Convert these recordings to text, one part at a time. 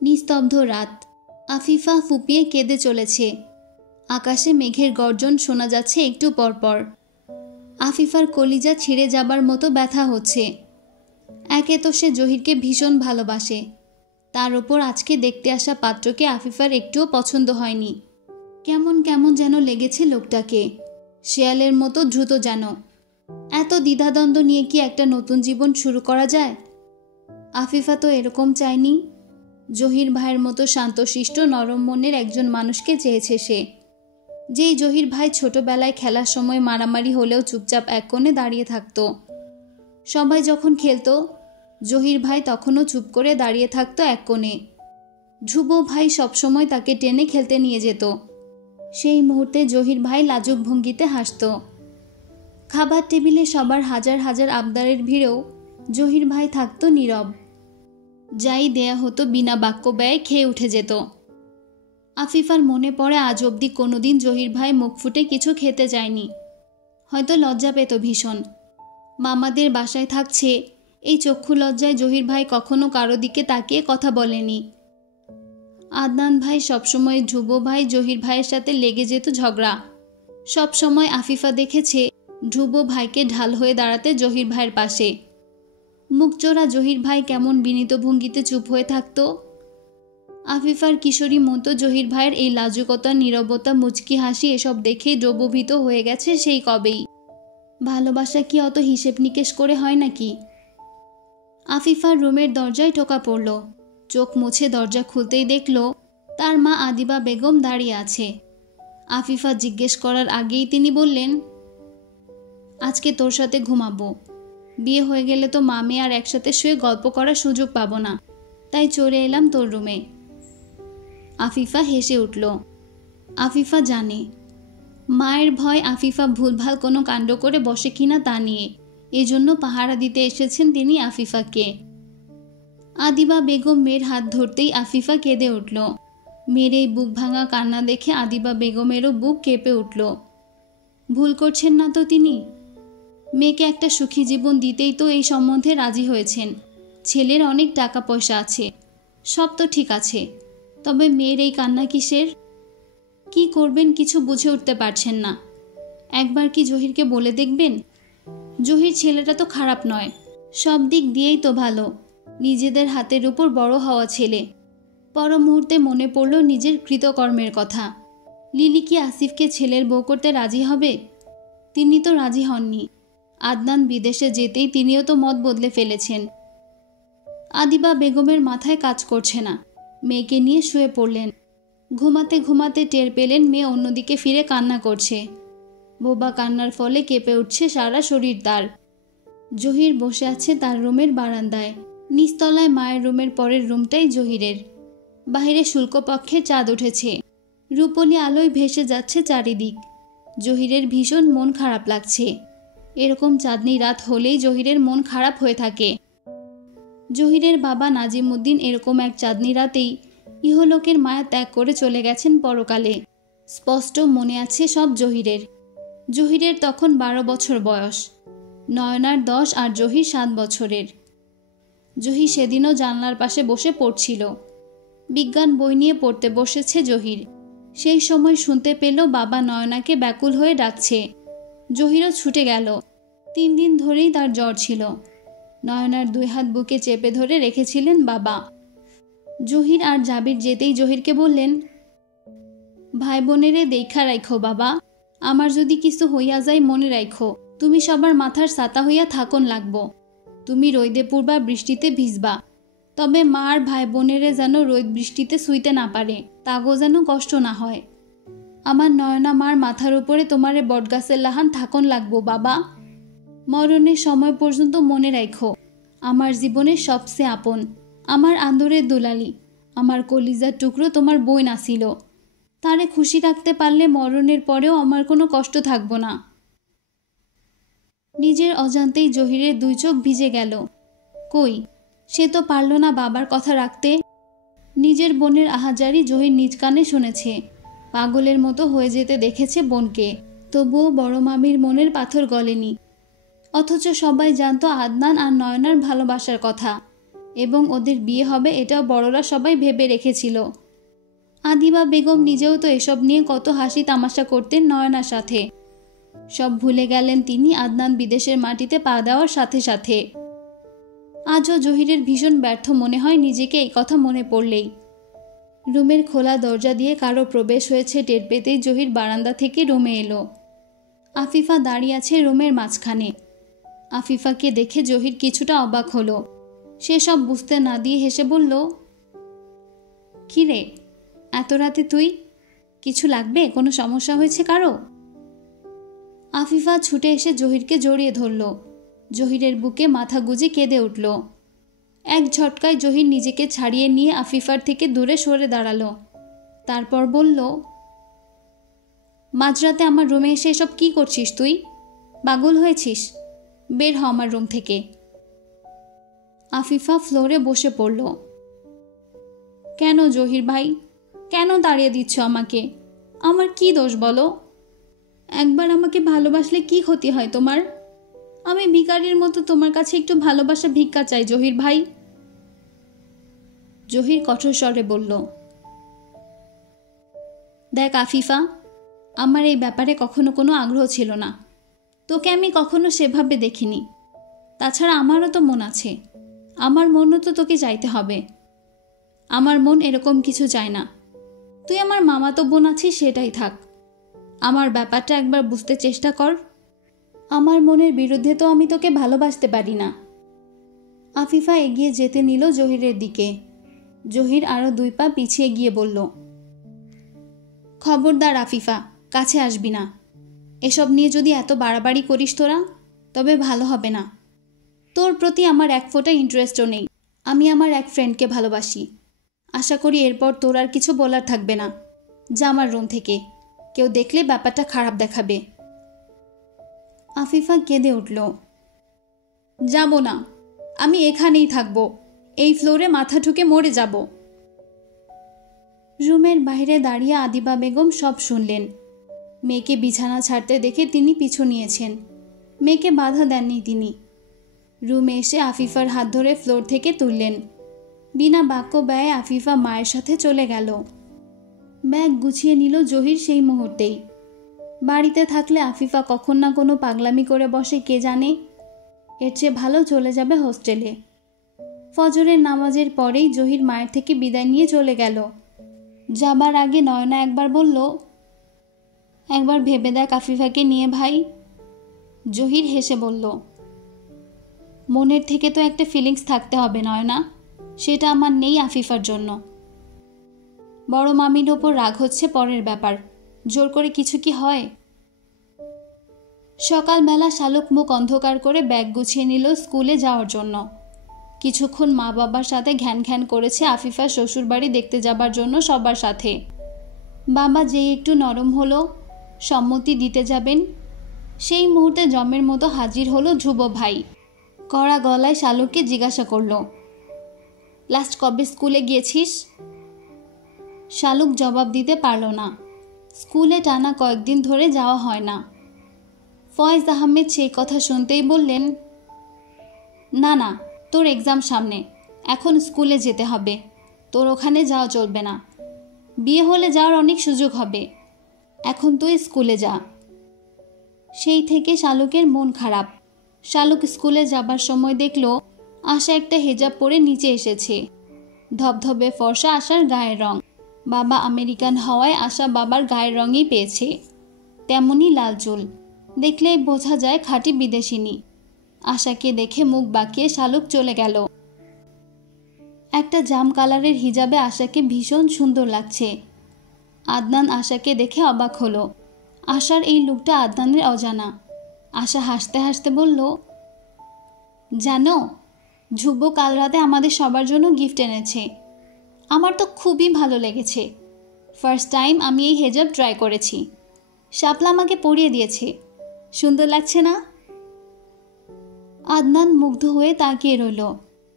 নিস্তব্ধ রাত। আফিফা ফুপিয়ে কেঁদে চলেছে। আকাশে মেঘের গর্জন শোনা যাচ্ছে একটু পরপর। আফিফার কলিজা ছিঁড়ে যাবার মতো ব্যথা হচ্ছে। একে তো সে জহিরকে ভীষণ ভালোবাসে, তার ওপর আজকে দেখতে আসা পাত্রকে আফিফার একটুও পছন্দ হয়নি। কেমন কেমন যেন লেগেছে লোকটাকে, শেয়ালের মতো দ্রুত যেন। এত দ্বিধাদ্বন্দ্ব নিয়ে কি একটা নতুন জীবন শুরু করা যায়? আফিফা তো এরকম চায়নি। জহির ভাইয়ের মতো শান্তশিষ্ট নরম মনের একজন মানুষকে চেয়েছে সে। যেই জহির ভাই ছোটবেলায় খেলার সময় মারামারি হলেও চুপচাপ এক কোণে দাঁড়িয়ে থাকত। সবাই যখন খেলতো, জহির ভাই তখনও চুপ করে দাঁড়িয়ে থাকতো এক কোণে। ধ্রুব ভাই সবসময় তাকে টেনে খেলতে নিয়ে যেত। সেই মুহূর্তে জহির ভাই লাজুক ভঙ্গিতে হাসত। খাবার টেবিলে সবার হাজার হাজার আবদারের ভিড়েও জহির ভাই থাকতো নীরব। যাই দেয়া হতো বিনা বাক্য ব্যয়ে খেয়ে উঠে যেত। আফিফার মনে পড়ে আজ অবধি কোনোদিন জহির ভাই মুখ ফুটে কিছু খেতে যায়নি। হয়তো লজ্জা পেত ভীষণ। মামাদের বাসায় থাকছে, এই চক্ষু লজ্জায় জহির ভাই কখনো কারো দিকে তাকিয়ে কথা বলেনি। আদনান ভাই সবসময় ধ্রুব ভাই জহির ভাইয়ের সাথে লেগে যেত ঝগড়া। সবসময় আফিফা দেখেছে ধ্রুব ভাইকে ঢাল হয়ে দাঁড়াতে জহির ভাইয়ের পাশে। মুখচোরা জহির ভাই কেমন বিনীত ভঙ্গিতে চুপ হয়ে থাকত। আফিফার কিশোরী মতো জহির ভাইয়ের এই লাজুকতা, নীরবতা, মুচকি হাসি এসব দেখেই দ্রবীভূত হয়ে গেছে সেই কবেই। ভালোবাসা কি অত হিসেব নিকেশ করে হয় নাকি? আফিফার রুমের দরজায় টোকা পড়ল। চোখ মুছে দরজা খুলতেই দেখল তার মা আদিবা বেগম দাঁড়িয়ে আছে। আফিফা জিজ্ঞেস করার আগেই তিনি বললেন, আজকে তোর সাথে ঘুমাবো। বিয়ে হয়ে গেলে তো মা মেয়ে আর একসাথে শুয়ে গল্প করার সুযোগ পাবো না, তাই চলে এলাম তোর রুমে। আফিফা হেসে উঠল। আফিফা জানে মায়ের ভয় আফিফা ভুলভাল কোনো কাণ্ড করে বসে কিনা তা নিয়ে, এজন্য পাহারা দিতে এসেছেন তিনি আফিফাকে। আদিবা বেগম মেয়ের হাত ধরতেই আফিফা কেঁদে উঠল। মেয়ের এই বুক ভাঙা কান্না দেখে আদিবা বেগমেরও বুক কেঁপে উঠল। ভুল করছেন না তো তিনি? মেয়েকে একটা সুখী জীবন দিতেই তো এই সম্বন্ধে রাজি হয়েছেন। ছেলের অনেক টাকা পয়সা আছে, সব তো ঠিক আছে, তবে মেয়ের এই কান্না কিসের? কি করবেন কিছু বুঝে উঠতে পারছেন না। একবার কি জহিরকে বলে দেখবেন? জহির ছেলেটা তো খারাপ নয়, সব দিক দিয়েই তো ভালো। নিজেদের হাতের উপর বড় হওয়া ছেলে। পর মুহূর্তে মনে পড়ল নিজের কৃতকর্মের কথা। লিলি কি আসিফকে ছেলের বউ করতে রাজি হবে? তিনি তো রাজি হননি। আদনান বিদেশে যেতেই তিনিও তো মত বদলে ফেলেছেন। আদিবা বেগমের মাথায় কাজ করছে না। মেয়েকে নিয়ে শুয়ে পড়লেন। ঘুমাতে ঘুমাতে টের পেলেন মেয়ে অন্যদিকে ফিরে কান্না করছে। বোবা কান্নার ফলে কেঁপে উঠছে সারা শরীর তার। জহির বসে আছে তার রুমের বারান্দায়। নিচতলায় মায়ের রুমের পরের রুমটাই জহিরের। বাহিরে শুল্কপক্ষের চাঁদ উঠেছে। রূপলি আলোয় ভেসে যাচ্ছে চারিদিক। জহিরের ভীষণ মন খারাপ লাগছে। এরকম চাঁদনি রাত হলেই জহিরের মন খারাপ হয়ে থাকে। জহিরের বাবা নাজিমউদ্দিন এরকম এক চাঁদনি রাতেই ইহলোকের মায়া ত্যাগ করে চলে গেছেন পরকালে। স্পষ্ট মনে আছে সব জহিরের। জহিরের তখন 12 বছর বয়স, নয়নার 10 আর জহির 7 বছরের। জহির সেদিনও জানলার পাশে বসে পড়ছিল। বিজ্ঞান বই নিয়ে পড়তে বসেছে জহির। সেই সময় শুনতে পেল বাবা নয়নাকে ব্যাকুল হয়ে ডাকছে। জহিরও ছুটে গেল। 3 দিন ধরেই তার জ্বর ছিল। নয়নার 2 হাত বুকে চেপে ধরে রেখেছিলেন বাবা। জহির আর জাবির যেতেই জহিরকে বললেন, ভাই বোনেরে দেখা রাখো বাবা, আমার যদি কিছু হইয়া যায় মনে রাখো, তুমি সবার মাথার ছাতা হইয়া থাকন লাগবো। তুমি রোদে পুরবা বৃষ্টিতে ভিজবা, তবে মা আর ভাই বোনেরে যেন রোদ বৃষ্টিতে শুইতে না পারে, তাগো যেন কষ্ট না হয়। আমার নয়না মার মাথার উপরে তোমারে বটগাছের লাহান থাকন লাগবো বাবা। মরণের সময় পর্যন্ত মনে রাখো, আমার জীবনের সবচেয়ে আপন, আমার আন্দরের দুলালি, আমার কলিজার টুকরো তোমার বোন আসিল। তারে খুশি রাখতে পারলে মরণের পরেও আমার কোনো কষ্ট থাকবো না। নিজের অজান্তেই জহিরের 2 চোখ ভিজে গেল। কই, সে তো পারল না বাবার কথা রাখতে। নিজের বোনের আহাজারি জহির নিজ কানে শুনেছে। পাগলের মতো হয়ে যেতে দেখেছে বোনকে, তবুও বড় মামির মনের পাথর গলেনি। অথচ সবাই জানতো আদনান আর নয়নার ভালোবাসার কথা। এবং ওদের বিয়ে হবে এটাও বড়রা সবাই ভেবে রেখেছিল। আদিবা বেগম নিজেও তো এসব নিয়ে কত হাসি তামাশা করতেন নয়নার সাথে। সব ভুলে গেলেন তিনি আদনান বিদেশের মাটিতে পা দেওয়ার সাথে সাথে। আজও জহিরের ভীষণ ব্যর্থ মনে হয় নিজেকে এই কথা মনে পড়লেই। রুমের খোলা দরজা দিয়ে কারো প্রবেশ হয়েছে টের পেতেই জহির বারান্দা থেকে রুমে এলো। আফিফা দাঁড়িয়ে আছে রুমের মাঝখানে। আফিফাকে দেখে জহির কিছুটা অবাক হলো। সে সব বুঝতে না দিয়ে হেসে বলল, কি রে, এত রাতে তুই? কিছু লাগবে? কোনো সমস্যা হয়েছে কারো? আফিফা ছুটে এসে জহিরকে জড়িয়ে ধরল। জহিরের বুকে মাথা গুজে কেঁদে উঠল। এক ঝটকায় জহির নিজেকে ছাড়িয়ে নিয়ে আফিফার থেকে দূরে সরে দাঁড়ালো। তারপর বলল, মাঝরাতে আমার রুমে এসে এসব কি করছিস তুই? পাগল হয়েছিস? বের হ আমার রুম থেকে। আফিফা ফ্লোরে বসে পড়ল। কেন জহির ভাই, কেন তাড়িয়ে দিচ্ছ আমাকে? আমার কি দোষ বলো? একবার আমাকে ভালোবাসলে কি ক্ষতি হয় তোমার? আমি ভিখারির মতো তোমার কাছে একটু ভালোবাসা ভিক্ষা চাই জহির ভাই। জহির কঠোর স্বরে বলল, দেখ আফিফা, আমার এই ব্যাপারে কখনো কোনো আগ্রহ ছিল না। তোকে আমি কখনো সেভাবে দেখিনি। তাছাড়া আমারও তো মন আছে। আমার মনও তো তোকে চাইতে হবে। আমার মন এরকম কিছু চায় না। তুই আমার মামাতো বোন আছিস, সেটাই থাক। আমার ব্যাপারটা একবার বুঝতে চেষ্টা কর। আমার মনের বিরুদ্ধে তো আমি তোকে ভালোবাসতে পারি না। আফিফা এগিয়ে যেতে নিল জহিরের দিকে। জহির আরও 2 পা পিছিয়ে গিয়ে বলল, খবরদার আফিফা, কাছে আসবি না। এসব নিয়ে যদি এত বাড়াবাড়ি করিস তোরা, তবে ভালো হবে না। তোর প্রতি আমার এক ফোঁটা ইন্টারেস্টও নেই। আমি আমার এক ফ্রেন্ডকে ভালোবাসি। আশা করি এরপর তোর আর কিছু বলার থাকবে না। যা আমার রুম থেকে। কেউ দেখলে ব্যাপারটা খারাপ দেখাবে। আফিফা কেঁদে উঠল, যাব না, আমি এখানেই থাকব। এই ফ্লোরে মাথা ঠুকে মরে যাব। রুমের বাইরে দাঁড়িয়ে আদিবা বেগম সব শুনলেন। মেয়েকে বিছানা ছাড়তে দেখে তিনি পিছু নিয়েছেন। মেয়েকে বাধা দেননি তিনি। রুমে এসে আফিফার হাত ধরে ফ্লোর থেকে তুললেন। বিনা বাক্য ব্যয়ে আফিফা মায়ের সাথে চলে গেল। ব্যাগ গুছিয়ে নিল জহির সেই মুহূর্তেই। বাড়িতে থাকলে আফিফা কখন না কোনো পাগলামি করে বসে কে জানে। এর চেয়ে ভালো চলে যাবে হোস্টেলে। ফজরের নামাজের পরেই জহির মায়ের থেকে বিদায় নিয়ে চলে গেল। যাবার আগে নয়না একবার বলল, একবার ভেবে দেখ আফিফাকে নিয়ে ভাই। জহির হেসে বলল, মনের থেকে তো একটা ফিলিংস থাকতে হবে নয়না, সেটা আমার নেই আফিফার জন্য। বড় মামির ওপর রাগ হচ্ছে পরের ব্যাপার, জোর করে কিছু কি হয়? সকালবেলা শালুক মুখ অন্ধকার করে ব্যাগ গুছিয়ে নিল স্কুলে যাওয়ার জন্য। কিছুক্ষণ মা বাবার সাথে ঘ্যান ঘ্যান করেছে আফিফার শ্বশুরবাড়ি দেখতে যাবার জন্য সবার সাথে। বাবা যেই একটু নরম হলো, সম্মতি দিতে যাবেন, সেই মুহূর্তে জমের মতো হাজির হলো ধ্রুব ভাই। কড়া গলায় শালুককে জিজ্ঞাসা করল, লাস্ট কবে স্কুলে গিয়েছিস? শালুক জবাব দিতে পারল না। স্কুলে টানা কয়েকদিন ধরে যাওয়া হয় না। ফয়েজ আহমেদ সেই কথা শুনতেই বললেন, না না, তোর এক্সাম সামনে, এখন স্কুলে যেতে হবে। তোর ওখানে যাওয়া চলবে না। বিয়ে হলে যাওয়ার অনেক সুযোগ হবে। এখন তুই স্কুলে যা। সেই থেকে শালুকের মন খারাপ। শালুক স্কুলে যাবার সময় দেখল আশা একটা হেজাব পরে নিচে এসেছে। ধবধবে ফর্সা আশার গায়ের রং। বাবা আমেরিকান হওয়ায় আশা বাবার গায়ের রঙই পেয়েছে। তেমনই লাল চুল, দেখলেই বোঝা যায় খাঁটি বিদেশিনী। আশাকে দেখে মুখ বাঁকিয়ে শালুক চলে গেল। একটা জাম কালারের হিজাবে আশাকে ভীষণ সুন্দর লাগছে। আদনান আশাকে দেখে অবাক হলো। আশার এই লুকটা আদনানের অজানা। আশা হাসতে হাসতে বলল, জানো, ধ্রুব কাল রাতে আমাদের সবার জন্য গিফট এনেছে। আমার তো খুবই ভালো লেগেছে। ফার্স্ট টাইম আমি এই হেজাব ট্রাই করেছি। শাপলা আমাকে পরিয়ে দিয়েছে। সুন্দর লাগছে না? আদনান মুগ্ধ হয়ে তাকিয়ে রইল।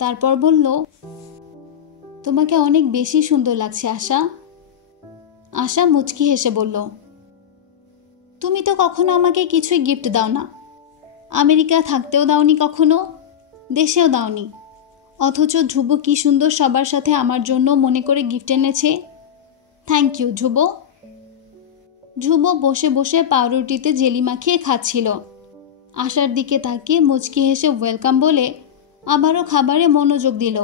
তারপর বলল, তোমাকে অনেক বেশি সুন্দর লাগছে আশা। আশা মুচকি হেসে বলল, তুমি তো কখনো আমাকে কিছুই গিফট দাও না। আমেরিকা থাকতেও দাওনি কখনো, দেশেও দাওনি। অথচ ধ্রুব কি সুন্দর সবার সাথে আমার জন্য মনে করে গিফট এনেছে। থ্যাংক ইউ ধ্রুব। ধ্রুব বসে বসে পাউরুটিতে জেলি মাখিয়ে খাচ্ছিল। আশার দিকে তাকিয়ে মুচকি হেসে ওয়েলকাম বলে আবারও খাবারে মনোযোগ দিল।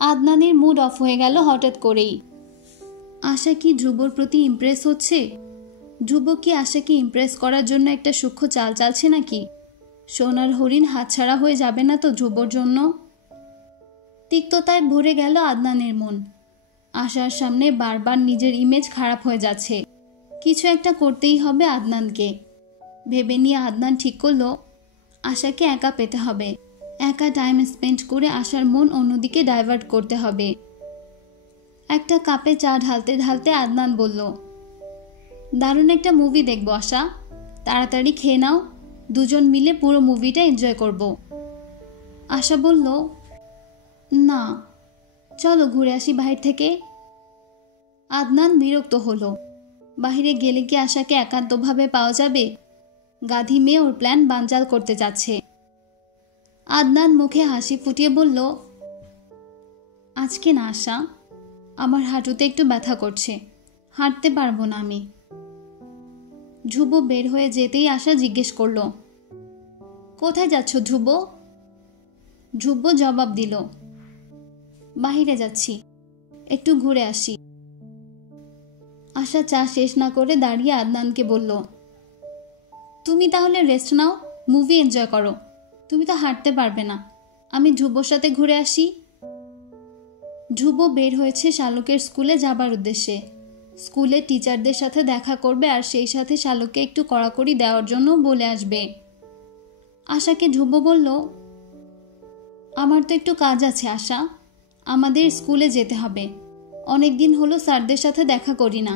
আদনানের মুড অফ হয়ে গেল হঠাৎ করেই। আশা কি ধ্রুবর প্রতি ইমপ্রেস হচ্ছে? ধ্রুব কি আশাকে ইমপ্রেস করার জন্য একটা সূক্ষ্ম চাল চালছে নাকি? সোনার হরিণ হাতছাড়া হয়ে যাবে না তো ধ্রুবর জন্য? তিক্ততায় ভরে গেল আদনানের মন। আশার সামনে বারবার নিজের ইমেজ খারাপ হয়ে যাচ্ছে। কিছু একটা করতেই হবে আদনানকে। ভেবে নিয়ে আদনান ঠিক করলো আশাকে একা পেতে হবে, একা টাইম স্পেন্ড করে আশার মন অন্যদিকে ডাইভার্ট করতে হবে। একটা কাপে চা ঢালতে ঢালতে আদনান বলল, দারুণ একটা মুভি দেখবো আশা, তাড়াতাড়ি খেয়ে নাও, দুজন মিলে পুরো মুভিটা এনজয় করব। আশা বলল, না, চলো ঘুরে আসি বাহির থেকে। আদনান বিরক্ত হলো। বাহিরে গেলে কি আশাকে একান্তভাবে পাওয়া যাবে? গাধি মেয়ে ওর প্ল্যান বানচাল করতে যাচ্ছে। আদনান মুখে হাসি ফুটিয়ে বলল, আজকে না আশা, আমার হাঁটুতে একটু ব্যথা করছে, হাঁটতে পারবো না আমি। ধ্রুব বের হয়ে যেতেই আশা জিজ্ঞেস করল, কোথায় যাচ্ছ ধ্রুব? ধ্রুব জবাব দিল, বাহিরে যাচ্ছি, একটু ঘুরে আসি। আশা চা শেষ না করে দাঁড়িয়ে আদনানকে বলল, তুমি তাহলে রেস্ট নাও, মুভি এনজয় করো, তুমি তো হাঁটতে পারবে না, আমি ধ্রুবর সাথে ঘুরে আসি। ধ্রুব বের হয়েছে শালুকের স্কুলে যাবার উদ্দেশ্যে। স্কুলে টিচারদের সাথে দেখা করবে আর সেই সাথে শালুককে একটু কড়াকড়ি দেওয়ার জন্য বলে আসবে। আশাকে ধ্রুব বলল, আমার তো একটু কাজ আছে আশা, আমাদের স্কুলে যেতে হবে, অনেক দিন হলো স্যারদের সাথে দেখা করি না।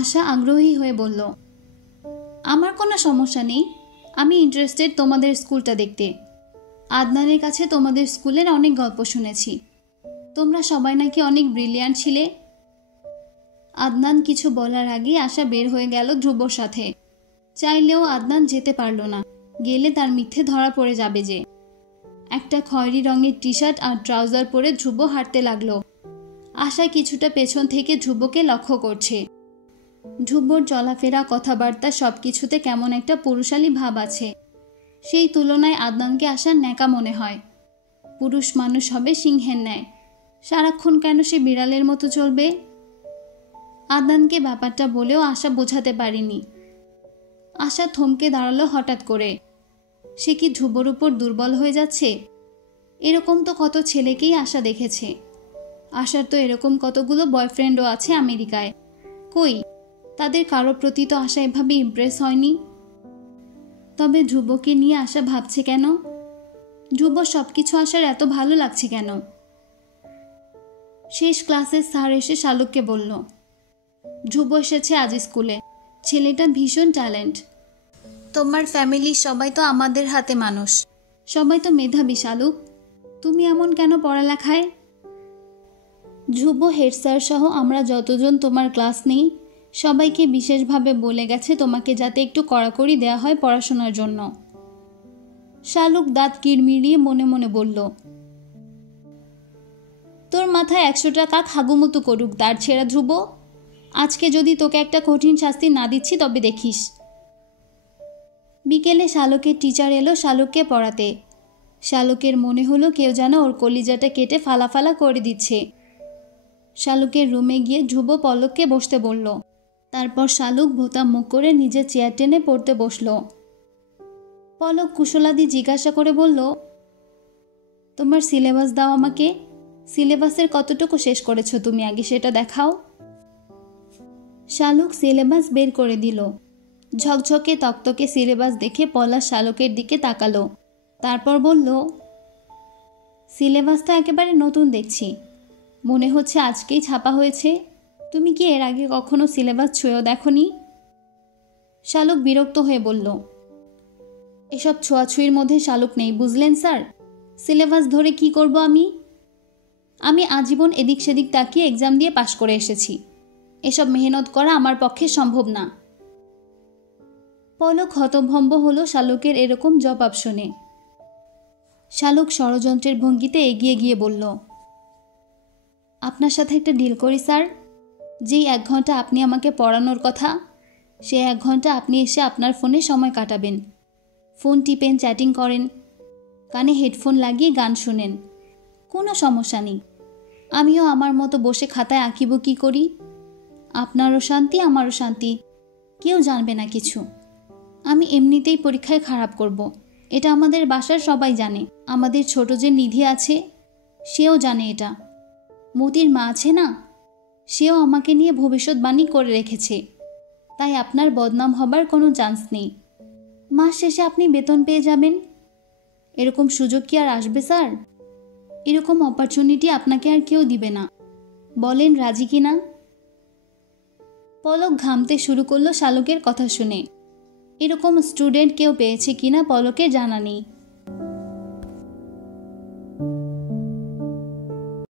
আশা আগ্রহী হয়ে বলল, আমার কোনো সমস্যা নেই, আমি ইন্টারেস্টেড তোমাদের স্কুলটা দেখতে। আদনানের কাছে তোমাদের স্কুলের অনেক গল্প শুনেছি, তোমরা সবাই নাকি অনেক ব্রিলিয়ান্ট ছিলে। আদনান কিছু বলার আগেই আশা বের হয়ে গেল ধ্রুবর সাথে। চাইলেও আদনান যেতে পারল না, গেলে তার মিথ্যে ধরা পড়ে যাবে যে। একটা খয়েরি রঙের টি শার্ট আর ট্রাউজার পরে ধ্রুব হাঁটতে লাগলো। আশা কিছুটা পেছন থেকে ধ্রুবকে লক্ষ্য করছে। ধ্রুবর চলাফেরা, কথাবার্তা সবকিছুতে কেমন একটা পুরুষালী ভাব আছে। সেই তুলনায় আদনানকে আশার ন্যাকা মনে হয়। পুরুষ মানুষ হবে সিংহের ন্যায়, সারাক্ষণ কেন সে বিড়ালের মতো চলবে? আদনানকে ব্যাপারটা বলেও আশা বোঝাতে পারেনি। আশা থমকে দাঁড়ালো হঠাৎ করে। সে কি ধ্রুবর উপর দুর্বল হয়ে যাচ্ছে? এরকম তো কত ছেলেকেই আশা দেখেছে। আশার তো এরকম কতগুলো বয়ফ্রেন্ডও আছে আমেরিকায়। কই, তাদের কারো প্রতি তো আশা এভাবে ইমপ্রেস হয়নি। তবে ধ্রুবকে নিয়ে আশা ভাবছে কেন? ধ্রুব সবকিছু আশার এত ভালো লাগছে কেন? শেষ ক্লাসের স্যার এসে শালুককে বলল, ধ্রুব এসেছে আজ স্কুলে, ছেলেটা ভীষণ ট্যালেন্ট। তোমার ফ্যামিলির সবাই তো আমাদের হাতে মানুষ, সবাই তো মেধাবী শালুক, তুমি এমন কেন পড়ালেখায়? ধ্রুব হেড স্যার সহ আমরা যতজন তোমার ক্লাস নেই সবাইকে বিশেষভাবে বলে গেছে তোমাকে যাতে একটু কড়াকড়ি দেওয়া হয় পড়াশোনার জন্য। শালুক দাঁত কিড়মিড়িয়ে মনে মনে বলল, তোর মাথায় 100 টাকা খাগুমুতু করুক দাঁড় ছেঁড়া ধ্রুব, আজকে যদি তোকে একটা কঠিন শাস্তি না দিচ্ছি তবে দেখিস। বিকেলে শালুকের টিচার এলো শালুককে পড়াতে। শালুকের মনে হলো কেউ যেন ওর কলিজাটা কেটে ফালা ফালা করে দিচ্ছে। শালুকের রুমে গিয়ে ধ্রুব পলককে বসতে বলল। তারপর শালুক ভোতা মুখ করে নিজের চেয়ার টেনে পড়তে বসল। পলক কুশলাদি জিজ্ঞাসা করে বলল, তোমার সিলেবাস দাও আমাকে, সিলেবাসের কতটুকু শেষ করেছো তুমি আগে সেটা দেখাও। শালুক সিলেবাস বের করে দিল। ঝকঝকে তকতকে সিলেবাস দেখে পলাশ শালুকের দিকে তাকালো। তারপর বলল, সিলেবাসটা একেবারে নতুন দেখছি, মনে হচ্ছে আজকেই ছাপা হয়েছে। তুমি কি এর আগে কখনো সিলেবাস ছুঁয়েও দেখনি? শালুক বিরক্ত হয়ে বলল, এসব ছোঁয়াছুঁয়ির মধ্যে শালুক নেই, বুঝলেন স্যার? সিলেবাস ধরে কি করব আমি আজীবন এদিক সেদিক তাকিয়ে এক্সাম দিয়ে পাশ করে এসেছি, এসব মেহনত করা আমার পক্ষে সম্ভব না। পলক হতভম্ব হলো শালুকের এরকম জবাব শুনে। শালুক ষড়যন্ত্রের ভঙ্গিতে এগিয়ে গিয়ে বলল, আপনার সাথে একটা ডিল করি স্যার। যেই 1 ঘন্টা আপনি আমাকে পড়ানোর কথা, সে 1 ঘন্টা আপনি এসে আপনার ফোনে সময় কাটাবেন। ফোন টিপেন, চ্যাটিং করেন, কানে হেডফোন লাগিয়ে গান শুনেন, কোনো সমস্যা নেই। আমিও আমার মতো বসে খাতায় আঁকিবুকি করি। আপনারও শান্তি, আমারও শান্তি, কেউ জানবে না কিছু। আমি এমনিতেই পরীক্ষায় খারাপ করব, এটা আমাদের বাসার সবাই জানে। আমাদের ছোট যে নিধি আছে, সেও জানে এটা। মতির মা আছে না, সেও আমাকে নিয়ে ভবিষ্যৎবাণী করে রেখেছে। তাই আপনার বদনাম হবার কোনো চান্স নেই। মাস শেষে আপনি বেতন পেয়ে যাবেন। এরকম সুযোগ কি আর আসবে স্যার? এরকম অপরচুনিটি আপনাকে আর কেউ দিবে না। বলেন রাজি কি না? পলক ঘামতে শুরু করলো শালুকের কথা শুনে। এরকম স্টুডেন্ট কেউ পেয়েছে কিনা পলকের জানা নেই।